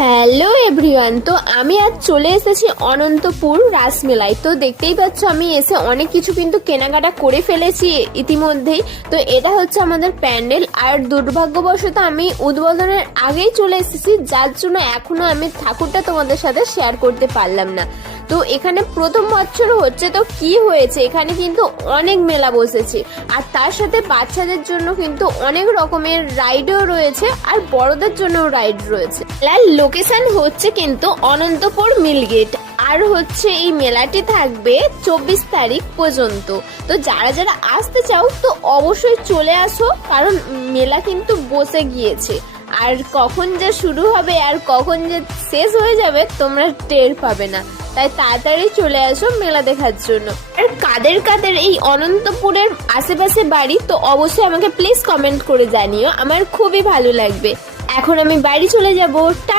Hello everyone, তো আমি আজ চলে এসেছি অনন্তপুর রাসমেলায়। তো দেখতেই পাচ্ছ আমি এসে অনেক কিছু কিন্তু কেনাকাটা করে ফেলেছি ইতিমধ্যেই। তো এটা হচ্ছে আমাদের প্যান্ডেল, আর দুর্ভাগ্যবশত আমি উদ্বোধনের আগেই চলে এসেছি, যার জন্য এখনো আমি ঠাকুরটা তোমাদের সাথে শেয়ার করতে পারলাম না। তো এখানে প্রথম বছর হচ্ছে, তো কি হয়েছে এখানে কিন্তু অনেক মেলা বসেছে, আর তার সাথে বাচ্চাদের জন্য কিন্তু অনেক রকমের রাইডও রয়েছে, আর বড়দের জন্য রাইড রয়েছে। মেলার লোকেশন হচ্ছে কিন্তু অনন্তপুর মিলগেট, আর হচ্ছে এই মেলাটি থাকবে 24 তারিখ পর্যন্ত। তো যারা যারা আসতে চাও তো অবশ্যই চলে আসো, কারণ মেলা কিন্তু বসে গিয়েছে। আর কখন যে শুরু হবে আর কখন যে শেষ হয়ে যাবে তোমরা টের পাবে না, তাই তাড়াতাড়ি চলে আসো মেলা দেখার জন্য। আর কাদের কাদের এই অনন্তপুরের আশেপাশে বাড়ি তো অবশ্যই আমাকে প্লিজ কমেন্ট করে জানিও, আমার খুবই ভালো লাগবে। এখন আমি বাড়ি চলে যাব, টাটা।